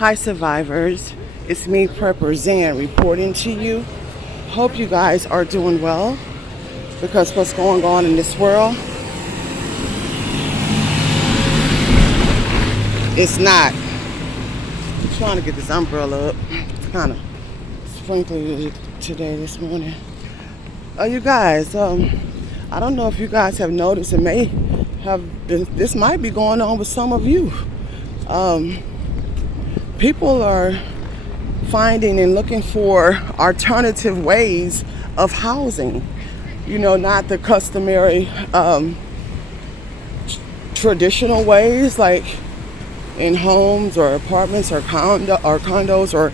Hi survivors, it's me Prepper Zan reporting to you. Hope you guys are doing well because what's going on in this world, it's not. I'm trying to get this umbrella up. It's kind of sprinkly today this morning. You guys, I don't know if you guys have noticed, it may have been, this might be going on with some of you. People are finding and looking for alternative ways of housing. You know, not the customary traditional ways like in homes or apartments or condos or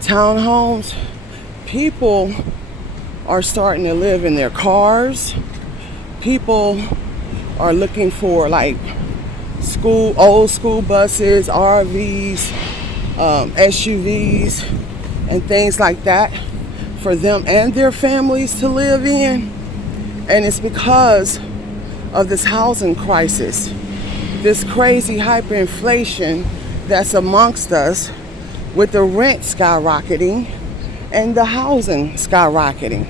townhomes. People are starting to live in their cars. People are looking for like old school buses, RVs, SUVs, and things like that for them and their families to live in. And it's because of this housing crisis, this crazy hyperinflation that's amongst us with the rent skyrocketing and the housing skyrocketing.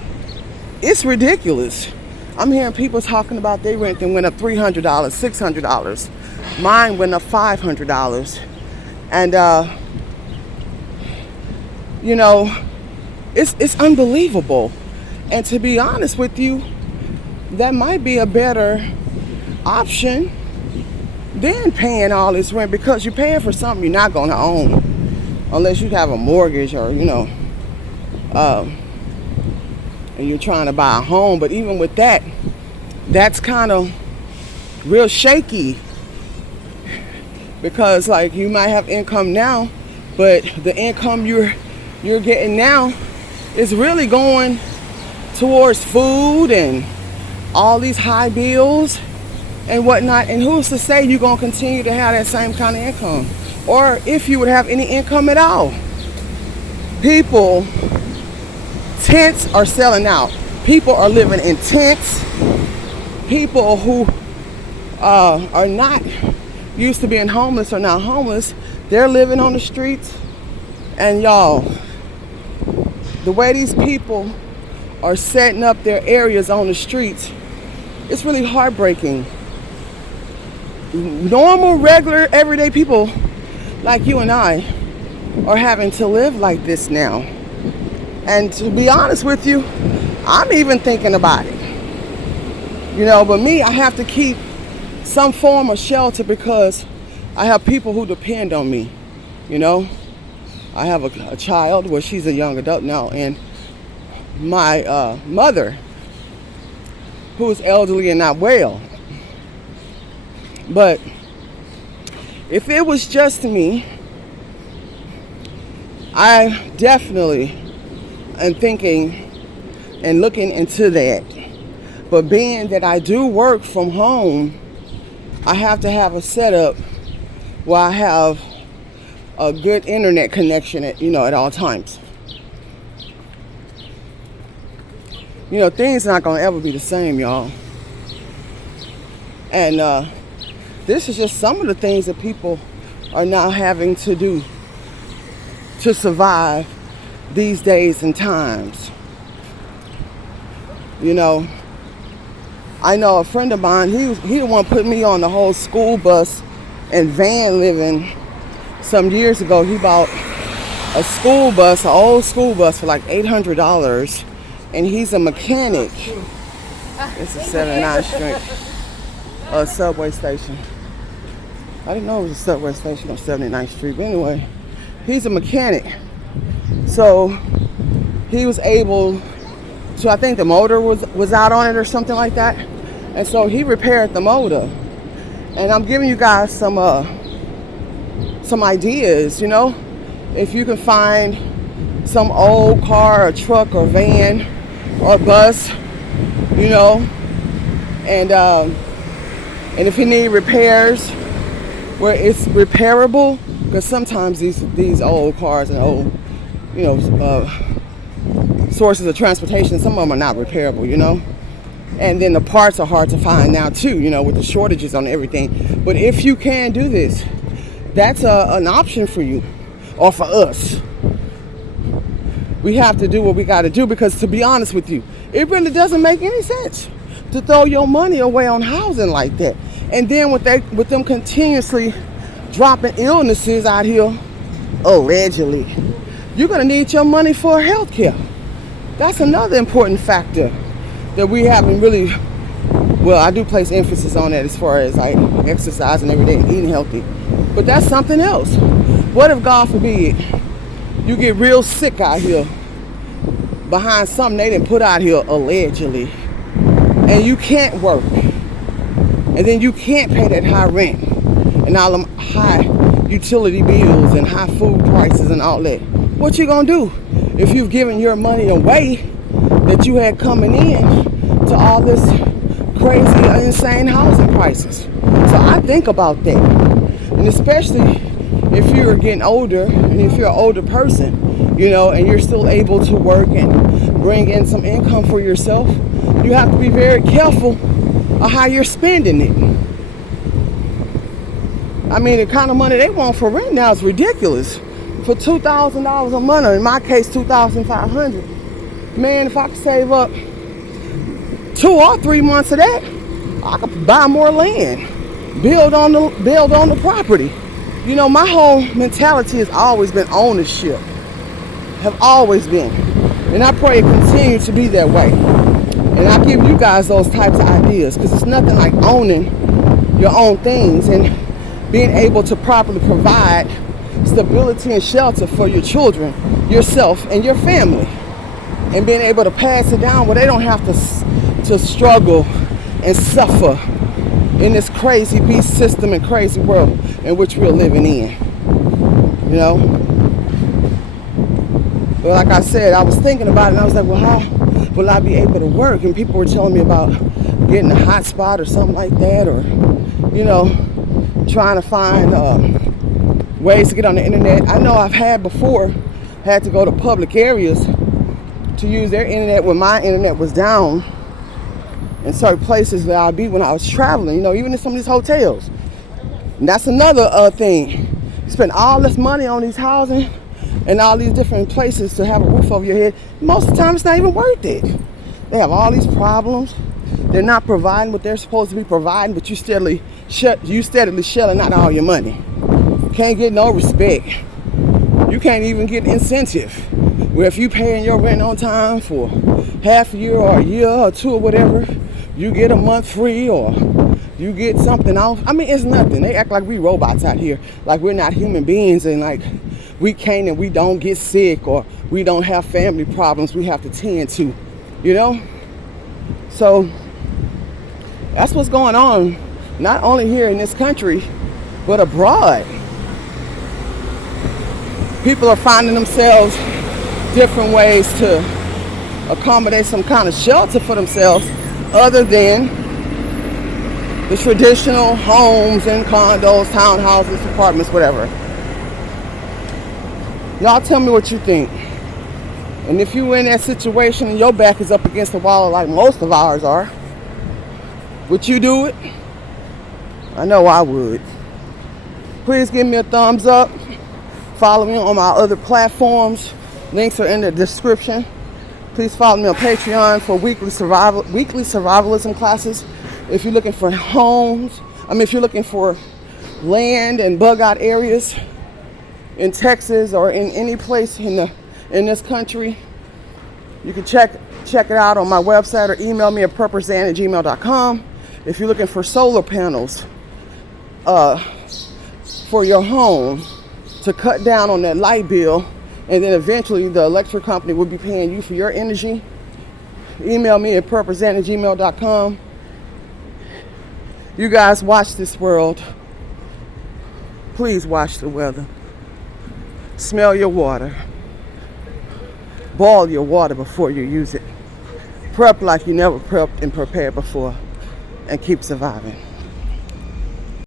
It's ridiculous. I'm hearing people talking about their rent that went up $300, $600. Mine went up $500. And, you know, it's unbelievable. And to be honest with you, that might be a better option than paying all this rent, because you're paying for something you're not going to own unless you have a mortgage or, you know, and you're trying to buy a home. But even with that, that's kind of real shaky, because like you might have income now, but the income you're getting now is really going towards food and all these high bills and whatnot. And who's to say you're going to continue to have that same kind of income, or if you would have any income at all? People, tents are selling out. People are living in tents. People who are not used to being homeless are now homeless. They're living on the streets. And y'all, the way these people are setting up their areas on the streets, it's really heartbreaking. Normal, regular, everyday people like you and I are having to live like this now. And to be honest with you, I'm even thinking about it. You know, but me, I have to keep some form of shelter because I have people who depend on me. You know, I have a child, well, she's a young adult now, and my mother, who is elderly and not well. But if it was just me, I definitely am thinking and looking into that. But being that I do work from home, I have to have a setup where I have a good internet connection at all times. You know, things not gonna ever be the same, y'all. And this is just some of the things that people are now having to do to survive these days and times. You know, I know a friend of mine, he the one put me on the whole school bus and van living some years ago. He bought a school bus, an old school bus, for like $800, and he's a mechanic. It's a 79th Street subway station. I didn't know it was a subway station on 79th Street, but anyway, he's a mechanic. So he was able to, I think the motor was out on it or something like that. And so he repaired the motor. And I'm giving you guys some ideas, you know. If you can find some old car or truck or van or bus, you know, and if you need repairs where it's repairable, because sometimes these old cars and old, you know, sources of transportation, some of them are not repairable, you know. And then the parts are hard to find now too, you know, with the shortages on everything. But if you can do this, that's an option for you. or for us. We have to do what we got to do, because to be honest with you, it really doesn't make any sense to throw your money away on housing like that. And then with them continuously dropping illnesses out here, allegedly, you're going to need your money for health care. That's another important factor that we haven't really, well, I do place emphasis on that as far as like exercising every day and eating healthy. But that's something else. What if, God forbid, you get real sick out here behind something they didn't put out here allegedly, and you can't work, and then you can't pay that high rent and all them high utility bills and high food prices and all that? What you gonna do if you've given your money away that you had coming in to all this crazy, insane housing prices? So I think about that, and especially if you're getting older, and if you're an older person, you know, and you're still able to work and bring in some income for yourself, you have to be very careful of how you're spending it. I mean, the kind of money they want for rent now is ridiculous. For $2,000 a month, or in my case, $2,500. Man, if I could save up 2 or 3 months of that, I could buy more land, build on the property. You know, my whole mentality has always been ownership. Have always been. And I pray it continue to be that way. And I give you guys those types of ideas, because it's nothing like owning your own things and being able to properly provide stability and shelter for your children, yourself, and your family. And being able to pass it down where they don't have to struggle and suffer in this crazy beast system and crazy world in which we're living in. You know? Well, like I said, I was thinking about it, and I was like, well, how will I be able to work? And people were telling me about getting a hotspot or something like that, or, you know, trying to find ways to get on the internet. I know I've had to go to public areas to use their internet when my internet was down in certain places that I'd be when I was traveling, you know, even in some of these hotels. And that's another thing. You spend all this money on these housing and all these different places to have a roof over your head. Most of the time, it's not even worth it. They have all these problems. They're not providing what they're supposed to be providing, but you steadily shelling out all your money. Can't get no respect. You can't even get incentive. Where if you paying your rent on time for half a year or a year or two or whatever, you get a month free or you get something off. I mean, it's nothing. They act like we robots out here, like we're not human beings, and like we can't and we don't get sick, or we don't have family problems we have to tend to, you know? So that's what's going on, not only here in this country, but abroad. People are finding themselves different ways to accommodate some kind of shelter for themselves other than the traditional homes and condos, townhouses, apartments, whatever. Y'all tell me what you think. And if you're in that situation and your back is up against the wall like most of ours are, would you do it? I know I would. Please give me a thumbs up. Follow me on my other platforms. Links are in the description. Please follow me on Patreon for weekly survivalism classes. If you're looking for homes, if you're looking for land and bug out areas in Texas or in any place in this country, you can check it out on my website or email me at purposezan@gmail.com. If you're looking for solar panels for your home to cut down on that light bill, and then eventually the electric company will be paying you for your energy, email me at purposezan@gmail.com. You guys watch this world. Please watch the weather. Smell your water. Boil your water before you use it. Prep like you never prepped and prepared before, and keep surviving.